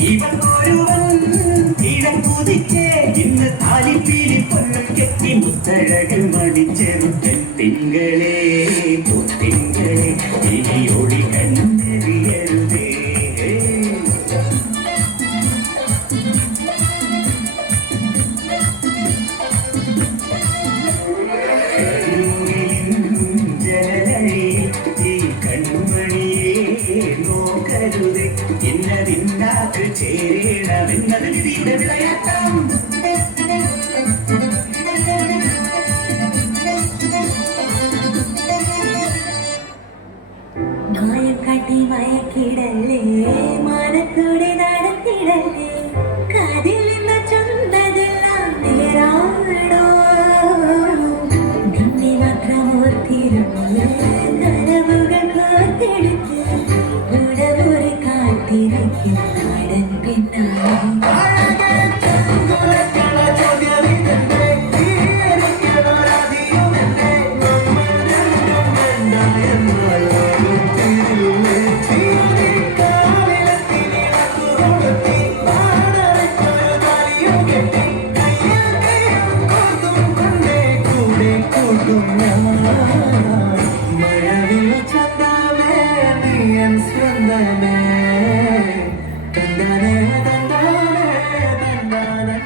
ഇവൻ ഒരുവൻ ഇടം കുതിച്ചേ ഇന്ന് താലിപ്പീലി പൊന്നും കെട്ടി മുത്തഴകൾ മടിച്ചെറു തിങ്കളേ തിങ്കളേ ഇനി ഒളി കണ്ണെറിയരുതേ ഇന്നതിന്നാക്ക് ചേരണമെന്നത് വിധിയുടെ വിളയാട്ടം മായക്കാട്ടി മയക്കിടല്ലേ മാനത്തോടെ നടത്തിടല്ലേ കാതിൽ നിന്ന് ചൊന്നതെല്ലാം നേരാണോ നിന്നെ മാത്രം ഓർത്തിരുന്നു നനവുകൾ ഓർത്തെടുത്ത് ഉടവൊരു കാത്തിരിക്കും നാടൻ പിന്നാലെ മഴവിൽ ചന്ദമേ നീയൻ സ്വന്തമേ തന്ദനേ തന്ദനേ തന്ദനേ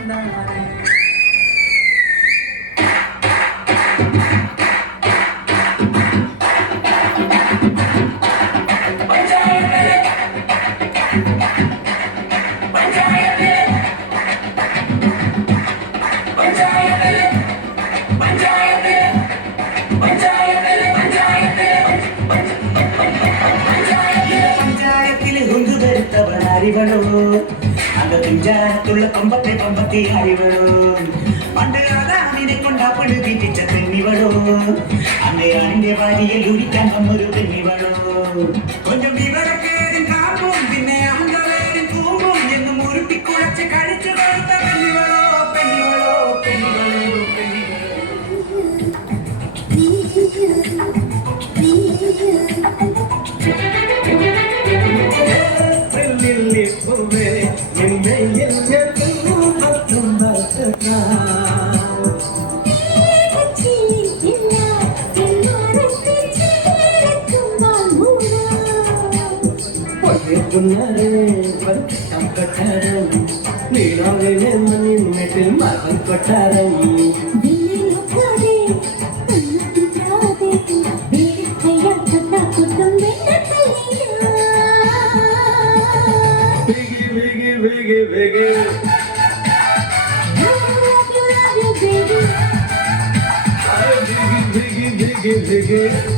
അറിവളോ அந்த பிஞ்சாரத்துள்ள கம்பத்தை கம்பத்தி அறிவளோ பண்டு அதானினை கொண்டா படு வீட்டிச்ச பெண்ணிவளோ அன்னை அணிந்த வாரியில் உரிக்கான் ஒரு பெண்ணிவளோ கொஞ்சம் விவரக்கேடும் காப்போம் பின்னே அந்த வேடும் தூங்கும் என்னும் உருட்டி குழைச்சு கழிச்சு கொடுத்த பெண்ணிவளோ பெண்ணிவளோ பெண்ணிவளோ കൊട്ടാരം നീളാവിലെ മണ്ണിൽ മകൻ കൊട്ടാരം Biggie,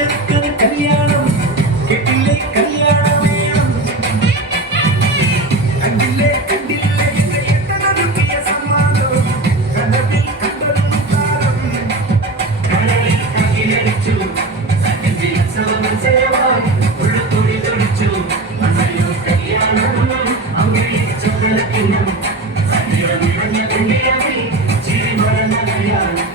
ചെറുക്കന് കല്യാണം കെട്ടില്ലേ കല്യാണം വേണം കണ്ടില്ലേ കണ്ടില്ലേ എട്ടനൊരുക്കിയ സമ്മാനം കണ്ടതിൽ കണ്ടതും താരം കടലിൽ കകിലടിച്ചു സത്യത്തിൽ സോമസേവായി ഉള്ളുതൊടി തൊടിച്ചു മണ്ണയോ കല്യാണം അങ്ങനെ ചോദലക്കിണ്ണം സന്ധ്യ നിറഞ്ഞ കല്യാണി ചിരി മറന്ന കല്യാണം